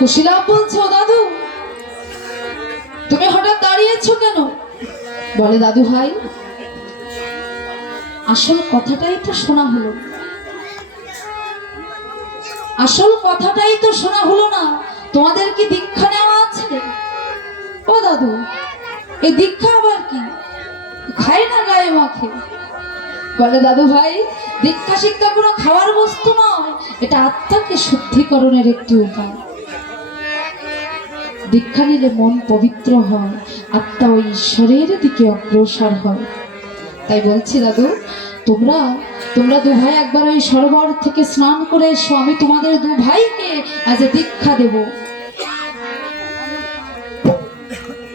কুশীলাভ বলছে, ও দাদু তুমি হঠাৎ দাঁড়িয়েছো কেন? বলে, দাদু ভাই আসল কথাটাই তো শোনা হলো, আসল কথাটাই তো শোনা হলো না। তোমাদের কি দীক্ষা নেওয়া আছে? ও দাদু, এই দীক্ষা আবার কি? খায় না গায়ে মাখে। বলে, দাদু ভাই দীক্ষা শিক্ষা কোনো খাওয়ার বস্তু নয়, এটা আত্মাকে শুদ্ধিকরণের একটি উপায়। দীক্ষা নিলে মন পবিত্র হয়, আত্মা ওই ঈশ্বরের দিকে অগ্রসর হয়। তাই বলছি দাদু, তোমরা তোমরা দু ভাই একবার ওই সরোবর থেকে স্নান করে এসো, আমি তোমাদের দু ভাইকে আজ দীক্ষা দেব।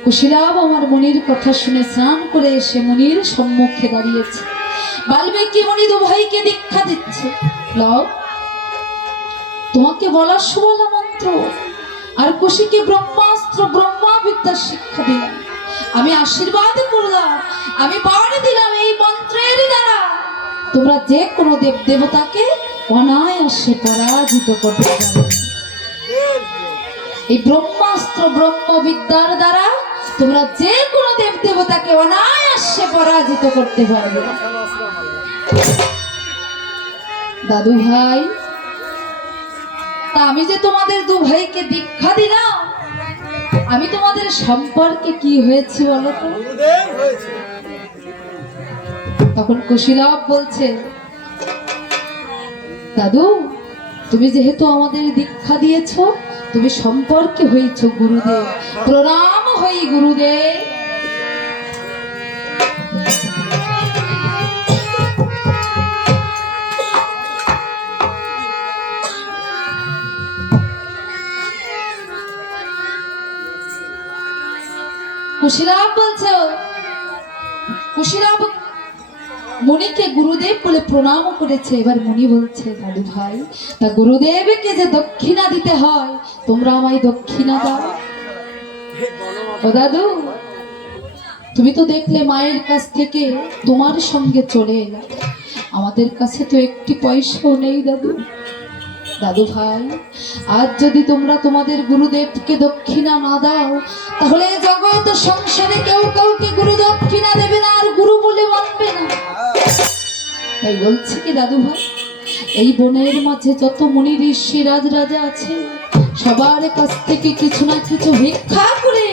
কুশীলাভ আমার মনির কথা শুনে স্নান করে এসে মনির সম্মুখে দাঁড়িয়েছে। বাল্মীকি মনি দু ভাইকে দীক্ষা দিচ্ছে। লও, তোমাকে বলা সুবলা মন্ত্র, আর কুশীকে ব্রহ্মাস্ত্র ব্রহ্মা বিদ্যার শিক্ষা দিলাম। আমি আশীর্বাদ করলাম, আমি বাড়ি দিলাম এই মন্ত্রের দ্বারা তোমরা যে কোনো দেব দেবতাকে অনায়াসে পরাজিত করতে পারবে। এই ব্রহ্মাস্ত্র ব্রহ্মবিদ্যার দ্বারা তোমরা যে কোনো দেব দেবতাকে অনায়াসে পরাজিত করতে পারবে। দাদু ভাই, তা আমি যে তোমাদের দু ভাইকে দীক্ষা দিলাম, আমি তোমাদের সম্পর্কে কি হয়েছে বলো তো? তখন কুশীলাভ বলছে, দাদু তুমি যেহেতু আমাদের দীক্ষা দিয়েছো, তুমি সম্পর্কে হয়েছ গুরুদেব। প্রণাম হই গুরুদেব। কুশীলাভ বলছে, কুশীলাভ মুনিকে গুরুদেব বলে প্রণাম করেছে। এবার মুনি বলছে, দাদু ভাই তা গুরুদেবকে যে দক্ষিণা দিতে হয়, তোমরা আমায় দক্ষিণা দাও। ও দাদু, তুমি তো দেখলে মায়ের কাছ থেকে তোমার সঙ্গে চলে এলে, আমাদের কাছে তো একটি পয়সাও নেই দাদু। দাদু ভাই, আজ যদি তোমরা তোমাদের গুরুদেবকে দক্ষিণা না দাও, তাহলে জগৎ সংসারে কেউ কাউকে গুরু দক্ষিণা দেবে না, আর গুরু বলে মানবে না। তাই বলছি কি দাদু ভাই, এই বনের মাঝে যত মুনি ঋষি রাজরাজা আছে, সবার কাছ থেকে কিছু না কিছু ভিক্ষা করে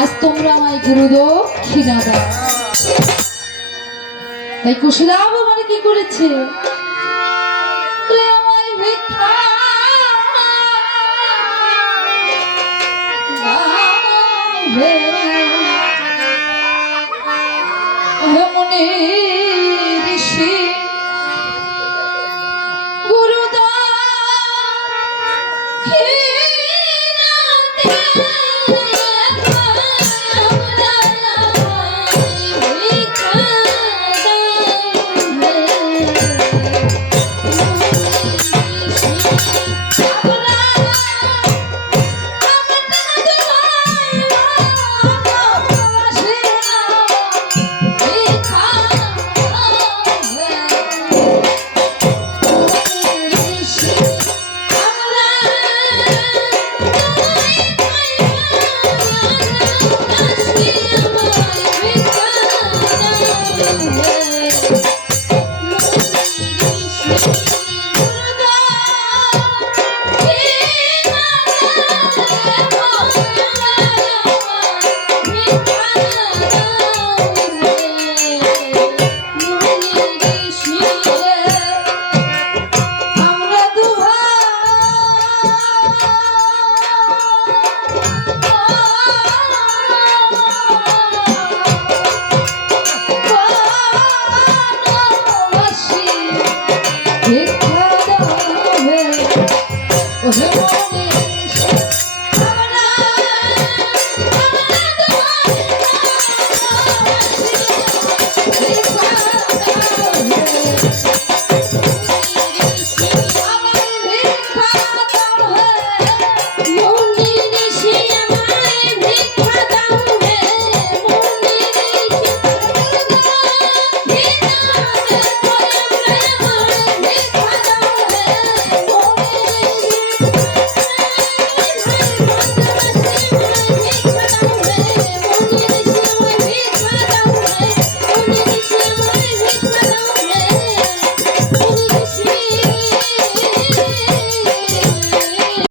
আজ তোমরা আমায় গুরু দক্ষিণা দাও। তাই কুশীলাভ মানে কি করেছে, ভিক্ষা মুনি ঋষি Oh,